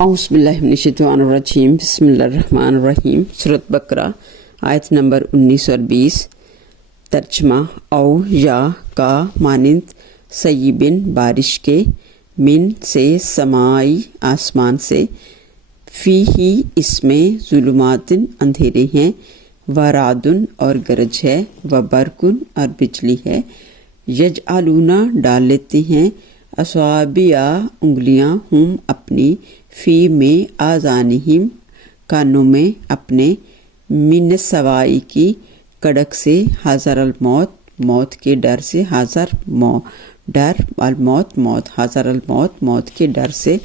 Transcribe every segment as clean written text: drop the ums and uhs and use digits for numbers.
اعوذ باللہ من الشیطان الرجیم بسم اللہ الرحمن الرحیم۔ سورۃ بقرہ آیت نمبر 19 اور 20۔ ترجمہ او یا کا مانند سیبن بارش کے، من سے سمائی آسمان سے، فی ہی اس میں ظلماتن اندھیرے ہیں، ورعدن اور گرج ہے، وبرقن اور بجلی ہے، یجعلون ڈال لیتے ہیں، اصابع انگلیاں، ہم اپنی، فی میں آذانہم کانوں میں اپنے، من السوائی کی کڑک سے، حذر الموت موت کے ڈر سے، حذر ڈر الموت موت، حذر الموت موت کے ڈر سے،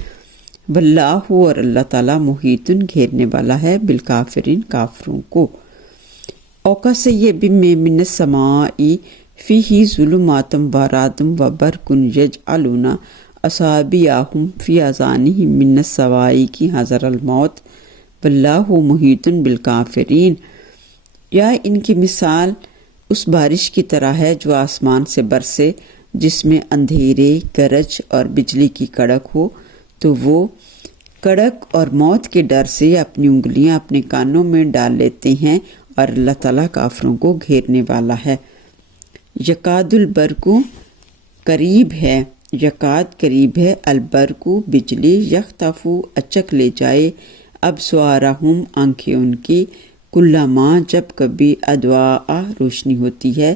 واللہ اور اللہ تعالیٰ محیط گھیرنے والا ہے، بالکافرین کافروں کو۔ اوقا سیب میں من السماء فیہ ظلمات ورعد وبرق یجعلون اصابعہم فی آذانہم من السواء کی حذر الموت واللہ محیط بالکافرین۔ یا ان کی مثال اس بارش کی طرح ہے جو آسمان سے برسے، جس میں اندھیرے، گرج اور بجلی کی کڑک ہو، تو وہ کڑک اور موت کے ڈر سے اپنی انگلیاں اپنے کانوں میں ڈال لیتے ہیں، اور اللہ تعالیٰ کافروں کو گھیرنے والا ہے۔ یکاد البرق قریب ہے، یکاد قریب ہے، البرق بجلی، یخطف اچک لے جائے، ابصارہم آنکھیں ان کی، کلما جب کبھی اضاء روشنی ہوتی ہے،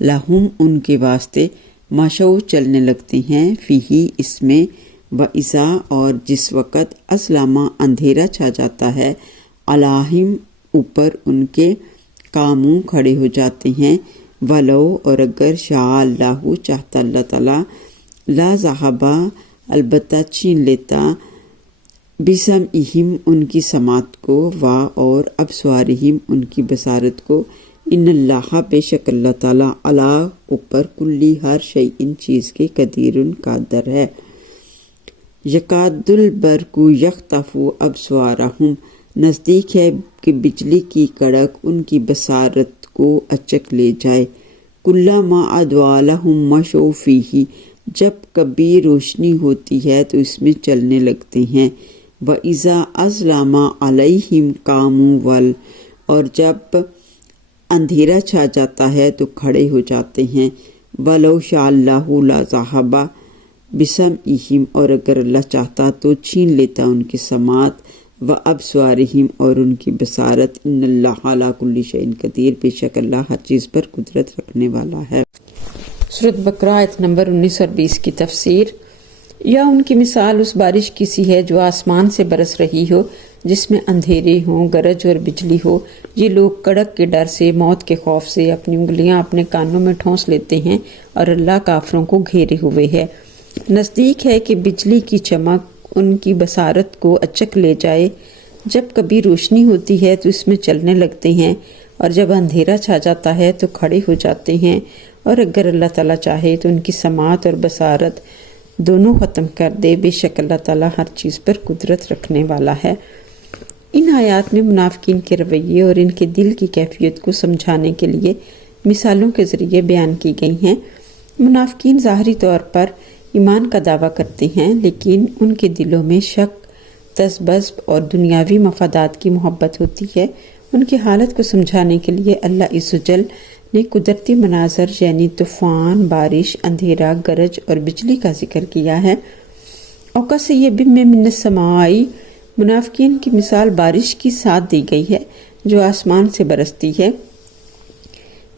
لہم ان کے واسطے، مشوا چلنے لگتے ہیں، فیہ اس میں، واذا اور جس وقت اظلم اندھیرا چھا جاتا ہے، علیہم اوپر ان کے، قاموا کھڑے ہو جاتے ہیں، ولو اور اگر شاء اللہ چاہتا اللہ تعالیٰ، لا ذہبا البتہ چھین لیتا، بسمعہم ان کی سماعت کو، اور ابصارہم ان کی بصارت کو، ان اللہ بے شک اللہ تعالیٰ، علی اوپر، کلی ہر شیء چیز کے، قدیر قادر ہے۔ یکاد البرق یخطف ابصارہم نزدیک ہے کہ بجلی کی کڑک ان کی بصارت کو اچک لے جائے، کلما اضاء لہم مشوا فیہ جب کبھی روشنی ہوتی ہے تو اس میں چلنے لگتے ہیں، وَإِذَا أَظْلَمَ عَلَيْهِمْ قَامُوا اور جب اندھیرا چھا جاتا ہے تو کھڑے ہو جاتے ہیں، وَلَوْ شَاءَ اللَّهُ لَذَهَبَ بِسَمْعِهِمْ اور اگر اللہ چاہتا تو چھین لیتا ان کی سماعت، وَأَبْصَارِهِمْ اور ان کی بصارت، ان اللہ علی کل شیء قدیر بے شک اللہ ہر چیز پر قدرت رکھنے والا ہے۔ سورۃ بقرہ آیت نمبر 19 اور 20 کی تفسیر۔ یا ان کی مثال اس بارش کی سی ہے جو آسمان سے برس رہی ہو، جس میں اندھیرے ہوں، گرج اور بجلی ہو، یہ لوگ کڑک کے ڈر سے، موت کے خوف سے اپنی انگلیاں اپنے کانوں میں ٹھونس لیتے ہیں، اور اللہ کافروں کو گھیرے ہوئے ہے۔ نزدیک ہے کہ بجلی کی چمک ان کی بصارت کو اچک لے جائے، جب کبھی روشنی ہوتی ہے تو اس میں چلنے لگتے ہیں، اور جب اندھیرا چھا جاتا ہے تو کھڑے ہو جاتے ہیں، اور اگر اللہ تعالیٰ چاہے تو ان کی سماعت اور بصارت دونوں ختم کر دے، بے شک اللہ تعالیٰ ہر چیز پر قدرت رکھنے والا ہے۔ ان آیات میں منافقین کے رویے اور ان کے دل کی کیفیت کو سمجھانے کے لیے مثالوں کے ذریعے بیان کی گئی ہیں۔ منافقین ظاہری طور پر ایمان کا دعویٰ کرتے ہیں، لیکن ان کے دلوں میں شک، تذبذب اور دنیاوی مفادات کی محبت ہوتی ہے۔ ان کی حالت کو سمجھانے کے لیے اللہ عز و جل نے قدرتی مناظر یعنی طوفان، بارش، اندھیرا، گرج اور بجلی کا ذکر کیا ہے۔ اوقا سیب میں من السماء منافقین کی مثال بارش کی ساتھ دی گئی ہے جو آسمان سے برستی ہے۔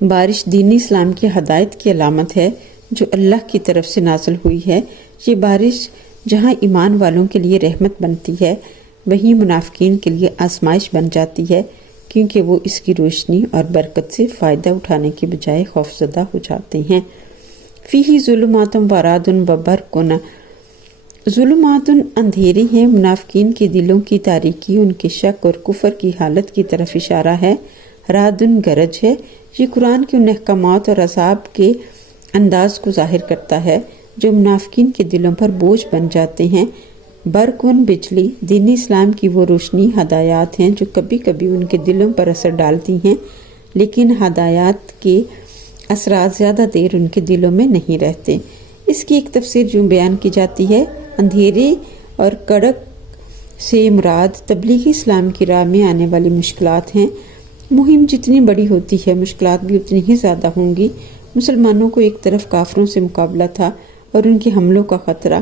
بارش دین اسلام کی ہدایت کی علامت ہے جو اللہ کی طرف سے نازل ہوئی ہے۔ یہ بارش جہاں ایمان والوں کے لیے رحمت بنتی ہے، وہیں منافقین کے لیے آزمائش بن جاتی ہے، کیونکہ وہ اس کی روشنی اور برکت سے فائدہ اٹھانے کے بجائے خوفزدہ ہو جاتے ہیں۔ فیہ ظلمات ورعد وبرق ظلمات اندھیرے ہیں، منافقین کے دلوں کی تاریکی ان کے شک اور کفر کی حالت کی طرف اشارہ ہے۔ رعد گرج ہے، یہ قرآن کے ان احکامات اور عذاب کے انداز کو ظاہر کرتا ہے جو منافقین کے دلوں پر بوجھ بن جاتے ہیں۔ برق بجلی دین اسلام کی وہ روشنی، ہدایات ہیں جو کبھی کبھی ان کے دلوں پر اثر ڈالتی ہیں، لیکن ہدایات کے اثرات زیادہ دیر ان کے دلوں میں نہیں رہتے۔ اس کی ایک تفسیر جو بیان کی جاتی ہے، اندھیرے اور کڑک سے مراد تبلیغ اسلام کی راہ میں آنے والی مشکلات ہیں۔ مہم جتنی بڑی ہوتی ہے مشکلات بھی اتنی ہی زیادہ ہوں گی۔ مسلمانوں کو ایک طرف کافروں سے مقابلہ تھا اور ان کے حملوں کا خطرہ،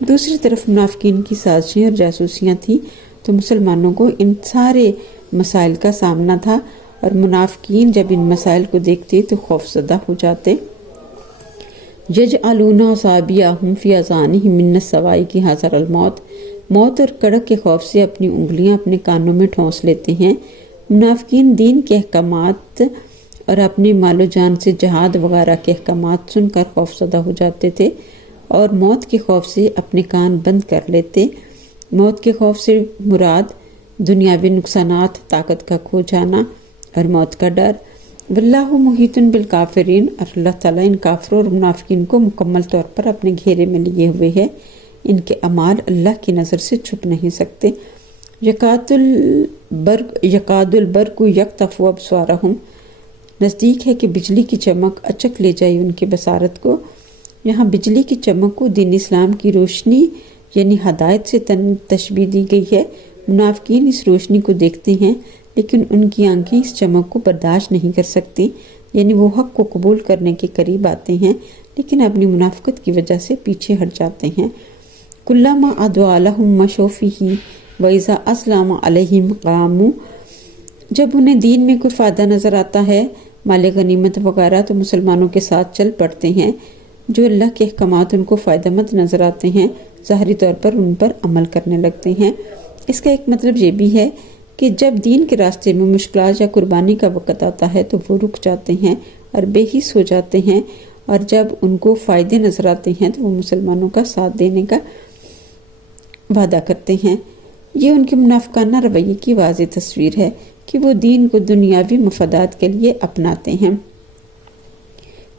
دوسری طرف منافقین کی سازشیں اور جاسوسیاں تھیں، تو مسلمانوں کو ان سارے مسائل کا سامنا تھا، اور منافقین جب ان مسائل کو دیکھتے تو خوفزدہ ہو جاتے۔ یجعلون اصابعہم فی اذانہم من الصواعق حذر الموت، موت اور کڑک کے خوف سے اپنی انگلیاں اپنے کانوں میں ٹھونس لیتے ہیں۔ منافقین دین کے احکامات اور اپنے مال و جان سے جہاد وغیرہ کے احکامات سن کر خوفزدہ ہو جاتے تھے اور موت کے خوف سے اپنے کان بند کر لیتے۔ موت کے خوف سے مراد دنیاوی نقصانات، طاقت کا کھو جانا اور موت کا ڈر۔ واللہ محیط بالکافرین، اور اللہ تعالیٰ ان کافروں اور منافقین کو مکمل طور پر اپنے گھیرے میں لیے ہوئے ہے۔ ان کے اعمال اللہ کی نظر سے چھپ نہیں سکتے۔ یکاد البرق یخطف ابصارہم، نزدیک ہے کہ بجلی کی چمک اچک لے جائے ان کی بصارت کو۔ یہاں بجلی کی چمک کو دین اسلام کی روشنی یعنی ہدایت سے تشبیہ دی گئی ہے۔ منافقین اس روشنی کو دیکھتے ہیں لیکن ان کی آنکھیں اس چمک کو برداشت نہیں کر سکتی، یعنی وہ حق کو قبول کرنے کے قریب آتے ہیں لیکن اپنی منافقت کی وجہ سے پیچھے ہٹ جاتے ہیں۔ کلما ادعا لہم مشوا فیہ واذا اسلم علیہم قاموا، جب انہیں دین میں کوئی فائدہ نظر آتا ہے، مال غنیمت وغیرہ، تو مسلمانوں کے ساتھ چل پڑتے ہیں۔ جو اللہ کے احکامات ان کو فائدہ مند نظر آتے ہیں، ظاہری طور پر ان پر عمل کرنے لگتے ہیں۔ اس کا ایک مطلب یہ بھی ہے کہ جب دین کے راستے میں مشکلات یا قربانی کا وقت آتا ہے تو وہ رک جاتے ہیں اور بے حس ہو جاتے ہیں، اور جب ان کو فائدے نظر آتے ہیں تو وہ مسلمانوں کا ساتھ دینے کا وعدہ کرتے ہیں۔ یہ ان کے منافقانہ رویے کی واضح تصویر ہے کہ وہ دین کو دنیاوی مفادات کے لیے اپناتے ہیں۔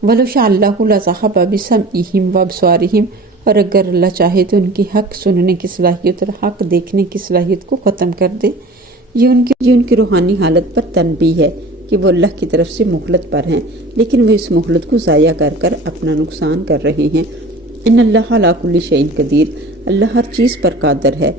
وَلَوْ شَاءَ اللَّهُ لَذَهَبَ بِسَمْعِهِمْ وَأَبْصَارِهِمْ، اور اگر اللہ چاہے تو ان کی حق سننے کی صلاحیت اور حق دیکھنے کی صلاحیت کو ختم کر دے۔ یہ ان کی روحانی حالت پر تنبیہ ہے کہ وہ اللہ کی طرف سے مہلت پر ہیں، لیکن وہ اس مہلت کو ضائع کر کر اپنا نقصان کر رہے ہیں۔ ان اللہ علی کل شیء قدیر، اللہ ہر چیز پر قادر ہے۔